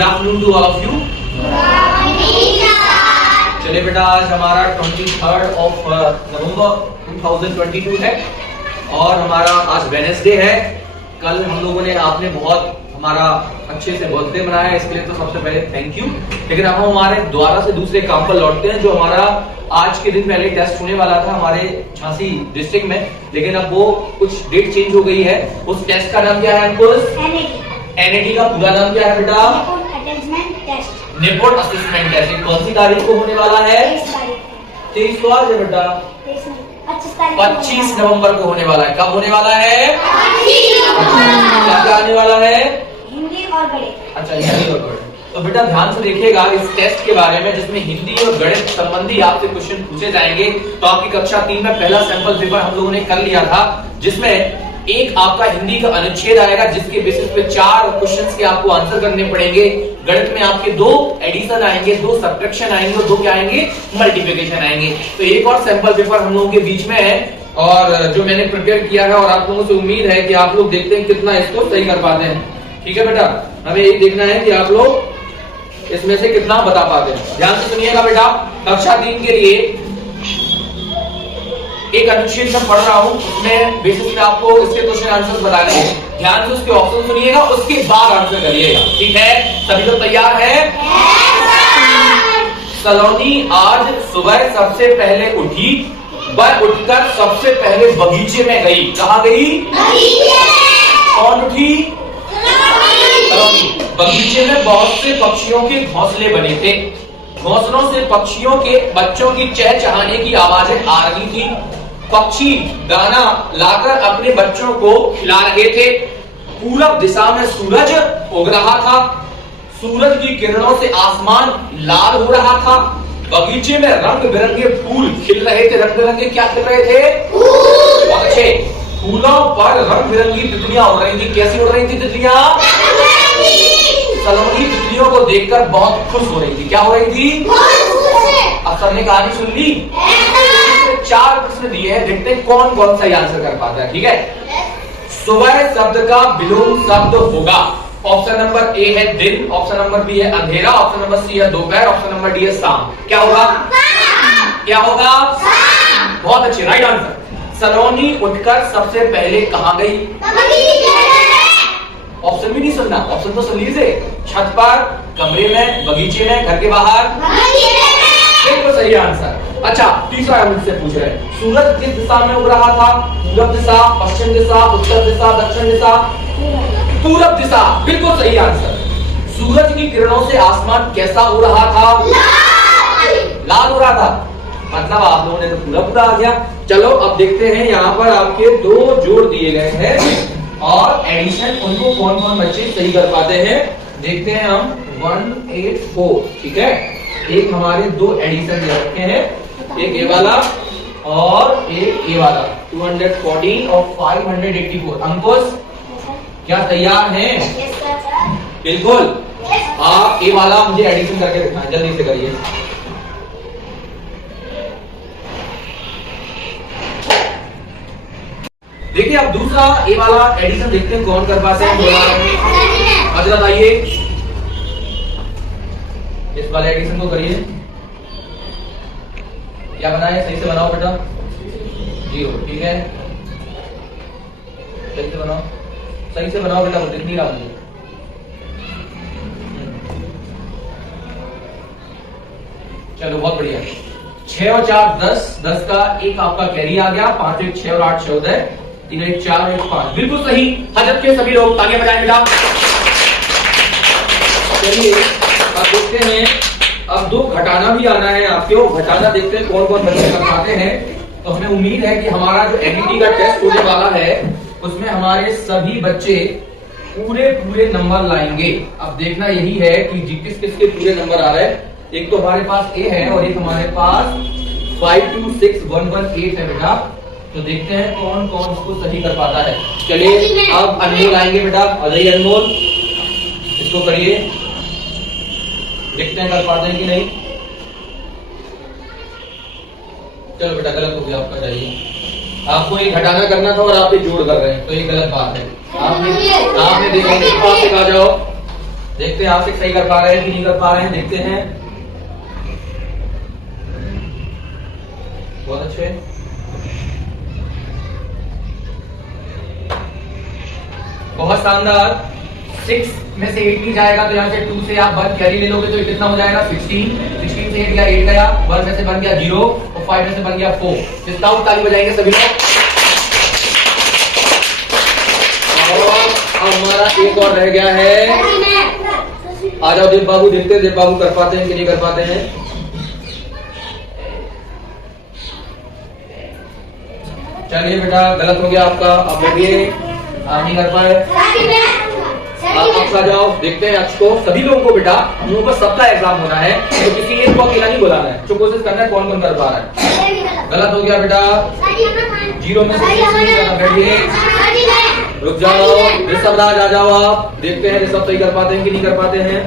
Good afternoon to all of you. चलिए बेटा, आज हमारा 23 ऑफ नवंबर 2022 है और हमारा आज वेडनेसडे है। कल हम लोगों ने आपने बहुत हमारा अच्छे से बर्थडे मनाया, इसके लिए तो सबसे पहले थैंक यू। लेकिन अब हम हमारे द्वारा से दूसरे काम पर लौटते हैं। जो हमारा आज के दिन पहले टेस्ट होने वाला था हमारे झांसी डिस्ट्रिक्ट में, लेकिन अब वो कुछ डेट चेंज हो गई है। उस टेस्ट का नाम क्या है अंकुश? एनएटी का पूरा नाम क्या है बेटा? निपुण असेसमेंट टेस्ट। कौन सी तारीख को होने वाला है? 23 को आज है बेटा, 25 नवंबर को होने वाला है। कब होने वाला है? क्या आने वाला है? हिंदी और गणित। अच्छा, हिंदी और गणित। तो बेटा ध्यान से देखिएगा इस टेस्ट के बारे में, जिसमें हिंदी और गणित संबंधी आपसे क्वेश्चन पूछे जाएंगे। तो आपकी कक्षा 3 में पहला सैंपल पेपर हम लोगों ने कर लिया था, जिसमें एक आपका हिंदी का अनुच्छेद आएगा, जिसके बेसिस पे 4 क्वेश्चंस के आपको आंसर करने पड़ेंगे। गणित में आपके 2 एडिशन आएंगे, 2 सब्ट्रैक्शन आएंगे और 2 क्या आएंगे? मल्टीप्लिकेशन आएंगे। तो एक और सैंपल पेपर हम लोगों के बीच में है और जो मैंने प्रिपेयर किया है, और आप लोगों से उम्मीद है कि आप लोग देखते हैं कितना इसको सही कर पाते हैं। ठीक है बेटा, हमें ये देखना है कि आप लोग इसमें से कितना बता पाते हैं। ध्यान से सुनिएगा बेटा, कक्षा 3 के लिए एक अनुच्छेद में पढ़ रहा हूं, उसमें बेसिस पे आपको इसके क्वेश्चन आंसर बताने हैं। ध्यान से उसके ऑप्शन सुनिएगा, उसके बाद आंसर करिएगा। ठीक है, सभी लोग तैयार हैं? सलोनी आज सुबह सबसे पहले उठी, वह उठकर सबसे पहले बगीचे में गई। कहाँ गई? कौन उठी? सलोनी। बगीचे में बहुत से पक्षियों के घोंसले बने थे। घोंसलों से पक्षियों के बच्चों की चहचहाने की आवाजें आ रही थी। पक्षी दाना लाकर अपने बच्चों को खिला रहे थे। पूरब दिशा में सूरज उग रहा था। सूरज की किरणों से आसमान लाल हो रहा था। बगीचे में रंग बिरंगे फूल खिल रहे थे। रंग बिरंगे क्या खिल रहे थे? बहुत अच्छे। फूलों पर रंग बिरंगी तितलियां उड़ रही थी। कैसी उड़ रही थी तितलियां? सलोनी तितलियों को देखकर बहुत खुश हो रही थी। क्या हो रही थी? अब सबने कहानी सुन ली। 4 प्रश्न दिए हैं, देखते हैं कौन कौन सा आंसर कर पाता है। ठीक है, सुबह शब्द का विलोम शब्द होगा। ऑप्शन नंबर ए है दिन, ऑप्शन नंबर बी है अंधेरा, ऑप्शन नंबर सी है दोपहर, ऑप्शन नंबर डी है शाम। क्या होगा? क्या होगा? बहुत अच्छे, राइट आंसर। सलोनी उठकर सबसे पहले कहां गई? ऑप्शन भी नहीं सुनना, ऑप्शन तो सुन लीजिए। छत पर, कमरे में, बगीचे में, घर के बाहर। बिल्कुल सही आंसर। अच्छा, तीसरा हम मुझसे पूछ रहे हैं, सूरज किस दिशा में उग रहा था? पूरब दिशा, पश्चिम दिशा, उत्तर दिशा, दक्षिण दिशा? पूरब दिशा। बिल्कुल सही आंसर। सूरज की किरणों से आसमान कैसा हो रहा था? लाल हो रहा था। मतलब आप लोगों ने तो पूरा पूरा आ गया। चलो अब देखते हैं, यहाँ पर आपके 2 जोड़ दिए गए हैं और एडिशन उनको कौन कौन बच्चे सही कर पाते हैं देखते हैं हम। 184। ठीक है, एक हमारे 2 एडिशन दे रखे हैं, एक ए वाला और एक ए वाला। 214 और 584। अंकुश क्या तैयार हैं? बिल्कुल। आप ए वाला मुझे एडिशन करके दिखाएं, जल्दी से करिए। देखिए अब दूसरा ए वाला एडिशन देखते हैं कौन कर पाते हैं। हजरत आइए, इस वाले एडिशन को करिए। क्या बनाए? सही से बनाओ बेटा। 0। ठीक है, सही से बनाओ, सही से बनाओ बेटा, वो दिख नहीं रहा मुझे। चलो बहुत बढ़िया। 6 और 4 10, 10 का एक आपका कैरी आ गया। 5 1 6 और 8 14, 3 1 4 और 1 5। बिल्कुल सही। हजरत के सभी लोग तालियां बजाएं बेटा। चलिए अब देखते हैं, अब 2 घटाना भी आना है आपके, घटाना देखते हैं कौन कौन बच्चे कर पाते हैं। तो हमें उम्मीद है कि हमारा जो एनईटी का टेस्ट होने वाला है उसमें हमारे सभी बच्चे पूरे नंबर लाएंगे। अब देखना यही है कि किस किस के पूरे नंबर आ रहे हैं। एक तो हमारे पास ए है और एक हमारे पास 526118 है बेटा। तो देखते हैं कौन कौन उसको सही कर पाता है। चलिए अब अनमोल आएंगे बेटा। आ जाइए अनमोल, इसको करिए, देखते हैं कर पाते हैं कि नहीं। चलो बेटा, गलत हो गया आपका। जाइए, आपको ये घटाना करना था और आप ये जोड़ कर रहे हैं, तो ये गलत बात है। आपने देखा, आप आ जाओ, देखते हैं आसिफ सही कर पा रहे हैं कि नहीं कर पा रहे हैं, देखते हैं। बहुत अच्छे, बहुत शानदार। 6 में से 8 नहीं जाएगा तो यहाँ से 2 से आप 1 कैरी ले लोगे तो ये कितना हो जाएगा 16। 16 से 8 गया, 8 गया, 1 में से बन गया 0 और 5 में से बन गया 4। विदाउट ताली बजाएंगे सभी लोग। और हमारा एक और रह गया है। आ जाओ देव बाबू, देखते हैं देव बाबू कर पाते हैं कि नहीं कर पाते हैं। चलिए बेटा, गलत हो गया आपका, आप बोलिए। आप नहीं कर पाए, आप आ जाओ, देखते हैं आज को सभी लोगों को। बेटा हम लोगों को सबका एग्जाम होना है तो किसी एक को अकेला नहीं बुलाना है, जो कोशिश करना है कौन कौन कर पा रहा है। गलत हो गया बेटा, 0 में से रुक जाओ। ऋषभ राज आ जाओ, आप देखते हैं ऋषभ सही कर पाते हैं कि नहीं कर पाते हैं।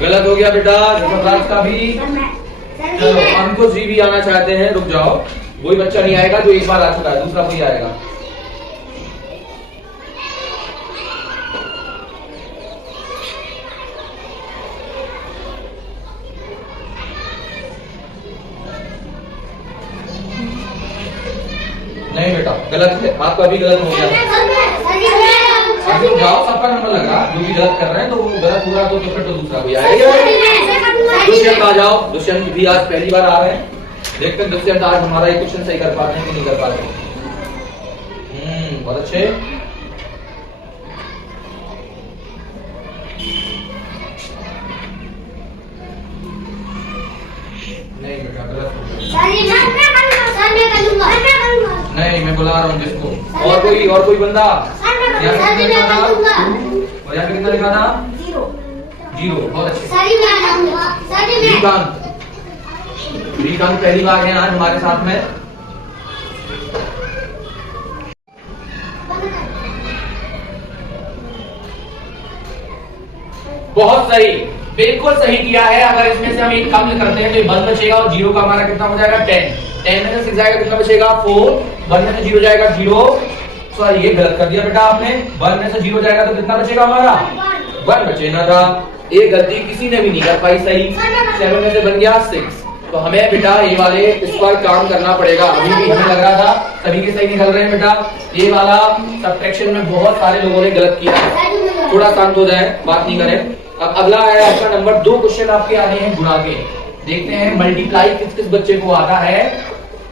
गलत हो गया बेटा, ऋषभ राज का भी। चलो अंकुश जी भी आना चाहते हैं, रुक जाओ। वही बच्चा नहीं आएगा जो एक बार आ चुका है, दूसरा कोई आएगा। नहीं बेटा गलत है, आपका भी गलत हो गया। अभी जाओ, सबका नंबर लगा, जो भी गलत कर रहे हैं तो वो गलत हो रहा तो फिर तो दूसरा कोई आएगा। दुष्यंत आ जाओ, दुष्यंत भी आज पहली बार आ रहे हैं। देखते हैं दुष्यंत आज हमारा एक क्वेश्चन सही कर पाते हैं कि नहीं कर पाते। बहुत अच्छे। नहीं बेटा गलत हो गया। नहीं मैं बुला रहा हूँ जिसको। और कोई बंदा यहाँ पे कितना लिखा था? और यहाँ पे कितना लिखा था? 0। बहुत अच्छे। श्रीकांत पहली बार है आज हमारे साथ में। बहुत सही, बिल्कुल सही किया है। अगर इसमें से हम एक कम करते हैं तो ये 1 बचेगा और 0 का हमारा कितना हो जाएगा 10। 10 में से 6 जाएगा कितना बचेगा 4। 1 में से 0 जाएगा 0। सॉरी ये गलत कर दिया बेटा आपने। 1 में से 0 जाएगा तो कितना बचेगा हमारा 1 बचेगा था। ये गलती किसी ने भी नहीं कर पाई सही। 7 में से बन गया 6। तो हमें बेटा ये वाले इस पर काम करना पड़ेगा। अभी भी हमें लग रहा था सभी के सही निकल रहे हैं बेटा। ये वाला सब्ट्रैक्शन में बहुत सारे लोगों ने गलत किया। थोड़ा शांत हो जाए, बात नहीं करें। अब अगला है आपका नंबर 2 क्वेश्चन आपके आने हैं गुणा के। देखते हैं मल्टीप्लाई किस किस बच्चे को आता है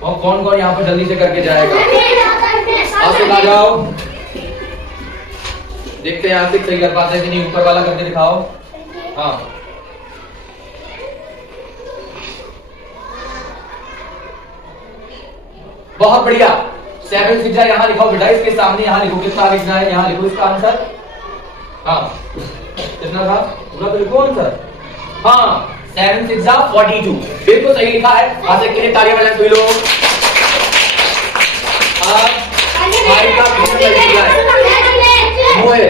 और कौन कौन यहाँ पर जल्दी से करके जाएगा। आसिफ आ जाओ, देखते हैं आसिफ सही कर पाते हैं कि नहीं। ऊपर वाला करके दिखाओ। हाँ बहुत बढ़िया। 7 6 यहाँ लिखाओ बेटा, इसके सामने यहाँ लिखो कितना लिखना है, यहाँ लिखो इसका आंसर। हाँ कितना था पूरा तो लिखो आंसर। हाँ 7 6 42, बिल्कुल सही लिखा है। आसिफ के लिए तालियां बजाएं सभी लोग। वो है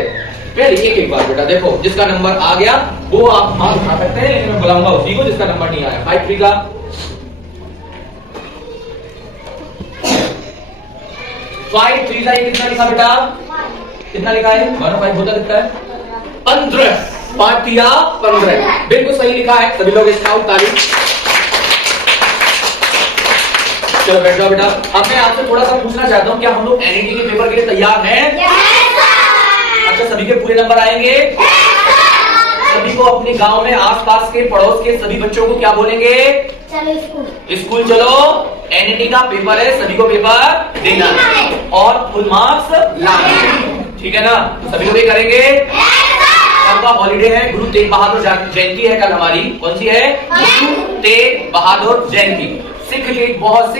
पहले एक बार बेटा देखो, जिसका नंबर आ गया वो आप हाथ उठा सकते हैं, लेकिन मैं बुलाऊंगा उसी को जिसका नंबर नहीं आया। 5 3 का 5 3 का कितना लिखा बेटा, कितना लिखा है 1 5 होता कितना है 15। 5 3 15, बिल्कुल सही लिखा है। सभी लोग इसका ताली। चलो बैठ जाओ बेटा। अब मैं आपसे थोड़ा सा पूछना चाहता हूँ, क्या हम लोग एनईटी के पेपर के लिए तैयार हैं? अच्छा सभी के पूरे नंबर आएंगे? सभी को अपने गांव में आसपास के पड़ोस के सभी बच्चों को क्या बोलेंगे? चलो स्कूल चलो, एनईटी का पेपर है, सभी को पेपर देना है और फुल मार्क्स लाना, ठीक है ना? तो सभी लोग ये करेंगे। कल का हॉलीडे है, गुरु तेग बहादुर जयंती है कल हमारी। कौन सी है? गुरु तेग बहादुर जयंती। सिख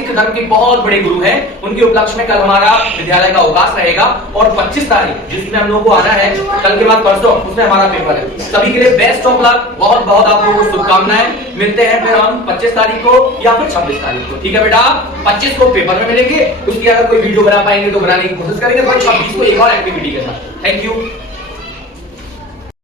धर्म के बहुत बड़े गुरु हैं, उनके उपलक्ष्य में कल हमारा विद्यालय का अवकाश रहेगा। और 25 तारीख जिसमें हम लोगों को आना है, कल के बाद परसों, उसमें हमारा पेपर है। सभी के लिए बेस्ट ऑफ लक, बहुत बहुत आप लोगों को शुभकामनाएं। मिलते हैं फिर हम 25 तारीख को या फिर 26 तारीख को, ठीक है बेटा? 25 को पेपर में मिलेंगे, उसकी अगर कोई वीडियो बना पाएंगे तो बनाने की कोशिश करेंगे, 26 को एक और एक्टिविटी के साथ। Thank you.